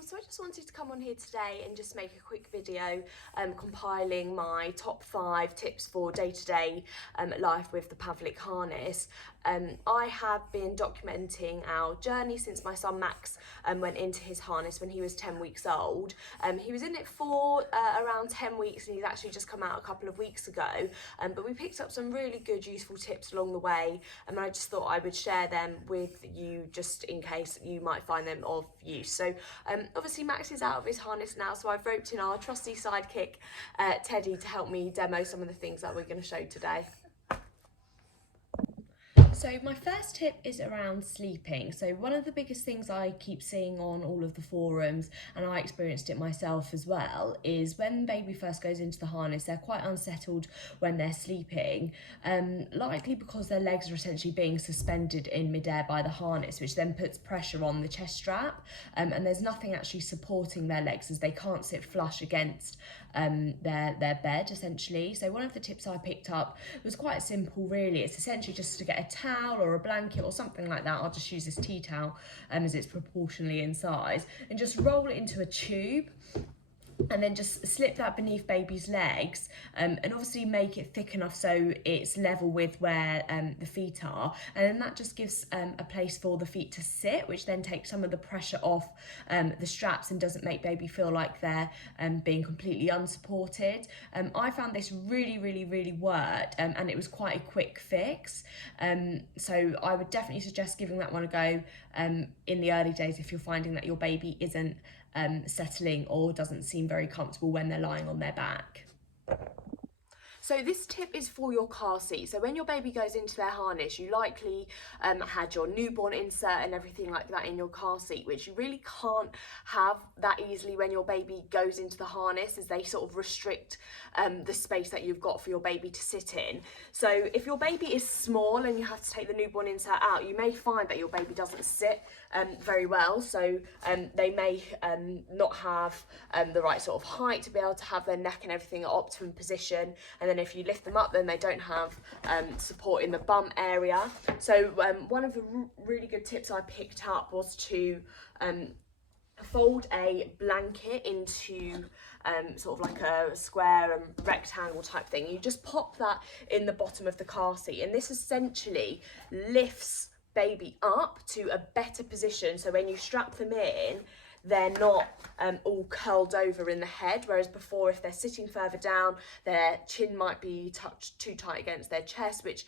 So I just wanted to come on here today and just make a quick video compiling my top 5 tips for day-to-day life with the Pavlik harness. I have been documenting our journey since my son Max went into his harness when he was 10 weeks old. He was in it for around 10 weeks and he's actually just come out a couple of weeks ago, but we picked up some really good useful tips along the way, and I just thought I would share them with you just in case you might find them of use. So obviously Max is out of his harness now, so I've roped in our trusty sidekick Teddy to help me demo some of the things that we're going to show today. So my first tip is around sleeping. So one of the biggest things I keep seeing on all of the forums, and I experienced it myself as well, is when baby first goes into the harness, they're quite unsettled when they're sleeping, likely because their legs are essentially being suspended in midair by the harness, which then puts pressure on the chest strap, and there's nothing actually supporting their legs as they can't sit flush against their bed essentially. So one of the tips I picked up was quite simple really. It's essentially just to get a towel or a blanket or something like that. I'll just use this tea towel as it's proportionally in size, and just roll it into a tube and then just slip that beneath baby's legs, and obviously make it thick enough so it's level with where the feet are, and then that just gives a place for the feet to sit, which then takes some of the pressure off the straps and doesn't make baby feel like they're being completely unsupported. I found this really worked, and it was quite a quick fix, so I would definitely suggest giving that one a go in the early days if you're finding that your baby isn't settling or doesn't seem very comfortable when they're lying on their back. So this tip is for your car seat. So when your baby goes into their harness, you likely had your newborn insert and everything like that in your car seat, which you really can't have that easily when your baby goes into the harness, as they sort of restrict the space that you've got for your baby to sit in. So if your baby is small and you have to take the newborn insert out, you may find that your baby doesn't sit very well. So they may not have the right sort of height to be able to have their neck and everything at optimum position, and then if you lift them up, then they don't have support in the bum area. So one of the really good tips I picked up was to fold a blanket into sort of like a square and rectangle type thing. You just pop that in the bottom of the car seat, and this essentially lifts baby up to a better position, so when you strap them in, they're not all curled over in the head, whereas before, if they're sitting further down, their chin might be touched too tight against their chest, which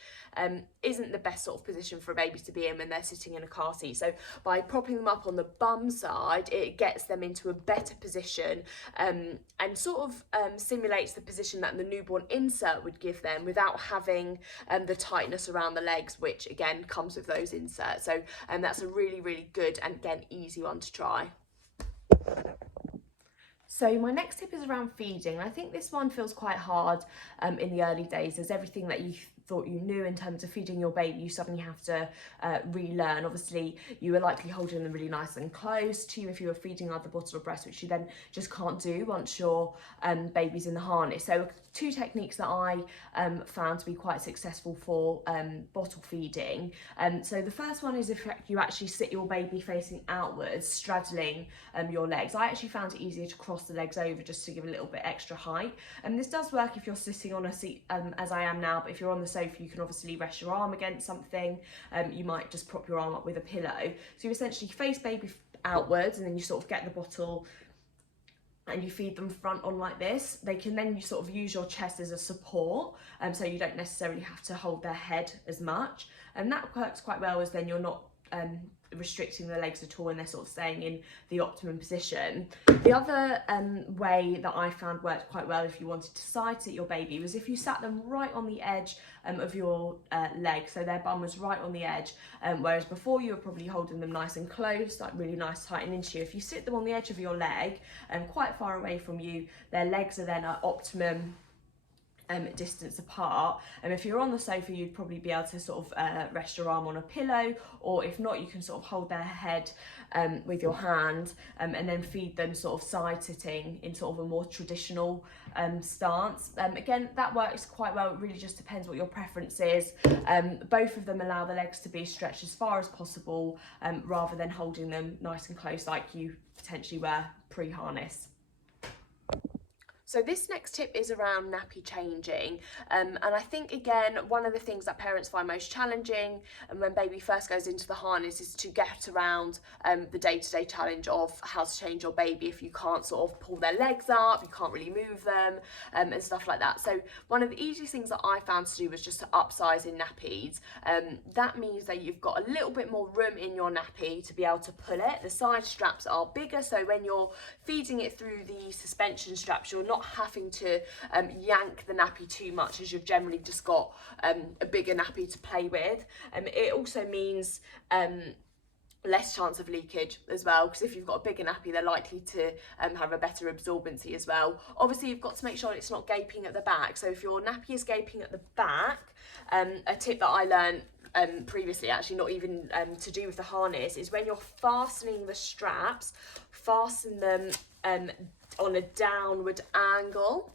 isn't the best sort of position for a baby to be in when they're sitting in a car seat. So by propping them up on the bum side, it gets them into a better position and sort of simulates the position that the newborn insert would give them without having the tightness around the legs, which again comes with those inserts. So that's a really good and again easy one to try. So my next tip is around feeding. I think this one feels quite hard in the early days, as everything that you thought you knew in terms of feeding your baby, you suddenly have to relearn. Obviously, you were likely holding them really nice and close to you if you were feeding either bottle or breast, which you then just can't do once your baby's in the harness. So 2 techniques that I found to be quite successful for bottle feeding. So the first one is if you actually sit your baby facing outwards, straddling your legs. I actually found it easier to cross the legs over just to give a little bit extra height. And this does work if you're sitting on a seat as I am now, but if you're on the sofa, you can obviously rest your arm against something. You might just prop your arm up with a pillow. So you essentially face baby outwards, and then you sort of get the bottle and you feed them front on like this. They can then you sort of use your chest as a support, so you don't necessarily have to hold their head as much, and that works quite well, as then you're not restricting the legs at all and they're sort of staying in the optimum position. The other way that I found worked quite well if you wanted to side sit your baby was if you sat them right on the edge of your leg, so their bum was right on the edge, whereas before you were probably holding them nice and close, like really nice tight and into you. If you sit them on the edge of your leg and quite far away from you, their legs are then at optimum distance apart. And if you're on the sofa, you'd probably be able to sort of rest your arm on a pillow, or if not, you can sort of hold their head with your hand, and then feed them sort of side sitting in sort of a more traditional stance. Again, that works quite well. It really just depends what your preference is. Both of them allow the legs to be stretched as far as possible, rather than holding them nice and close like you potentially were pre-harness. So this next tip is around nappy changing, and I think again one of the things that parents find most challenging and when baby first goes into the harness is to get around the day-to-day challenge of how to change your baby if you can't sort of pull their legs up, you can't really move them, and stuff like that. So one of the easiest things that I found to do was just to upsize in nappies. That means that you've got a little bit more room in your nappy to be able to pull it. The side straps are bigger, so when you're feeding it through the suspension straps, you're not having to yank the nappy too much, as you've generally just got a bigger nappy to play with. It also means less chance of leakage as well, because if you've got a bigger nappy, they're likely to have a better absorbency as well. Obviously, you've got to make sure it's not gaping at the back. So if your nappy is gaping at the back, a tip that I learned previously, actually not even to do with the harness, is when you're fastening the straps, fasten them on a downward angle.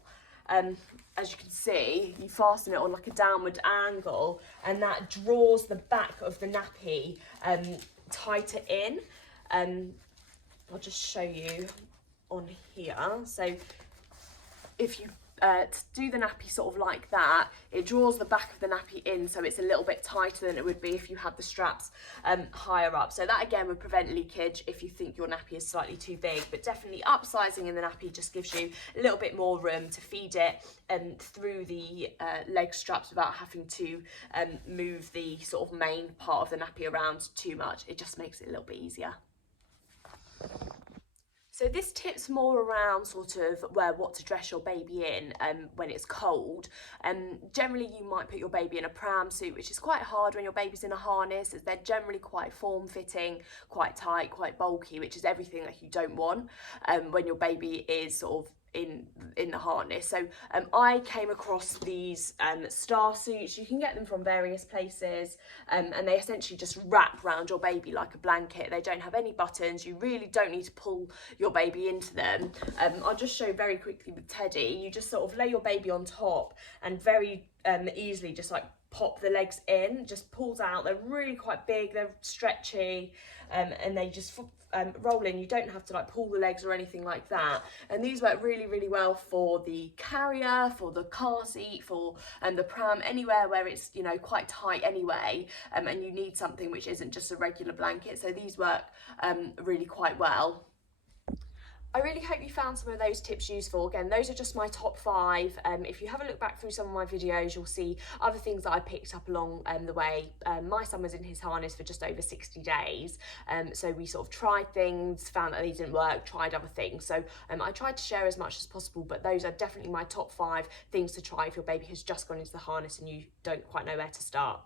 As you can see, you fasten it on like a downward angle, and that draws the back of the nappy tighter in. I'll just show you on here. So if you do the nappy sort of like that, it draws the back of the nappy in, so it's a little bit tighter than it would be if you had the straps higher up. So that again would prevent leakage if you think your nappy is slightly too big, but definitely upsizing in the nappy just gives you a little bit more room to feed it through the leg straps without having to move the sort of main part of the nappy around too much. It just makes it a little bit easier. So this tip's more around sort of what to dress your baby in when it's cold. Generally you might put your baby in a pram suit, which is quite hard when your baby's in a harness, as they're generally quite form-fitting, quite tight, quite bulky, which is everything that you don't want when your baby is sort of in the harness. So I came across these Starsuits. You can get them from various places, and they essentially just wrap around your baby like a blanket. They don't have any buttons. You really don't need to pull your baby into them. I'll just show very quickly with Teddy. You just sort of lay your baby on top and very easily just like pop the legs in, just pulls out. They're really quite big, they're stretchy, and they just roll in. You don't have to like pull the legs or anything like that. And these work really, really well for the carrier, for the car seat, for the pram, anywhere where it's, you know, quite tight anyway, and you need something which isn't just a regular blanket. So these work really quite well. I really hope you found some of those tips useful. Again, those are just my top 5. If you have a look back through some of my videos, you'll see other things that I picked up along the way. My son was in his harness for just over 60 days. So we sort of tried things, found that they didn't work, tried other things. So I tried to share as much as possible, but those are definitely my top 5 things to try if your baby has just gone into the harness and you don't quite know where to start.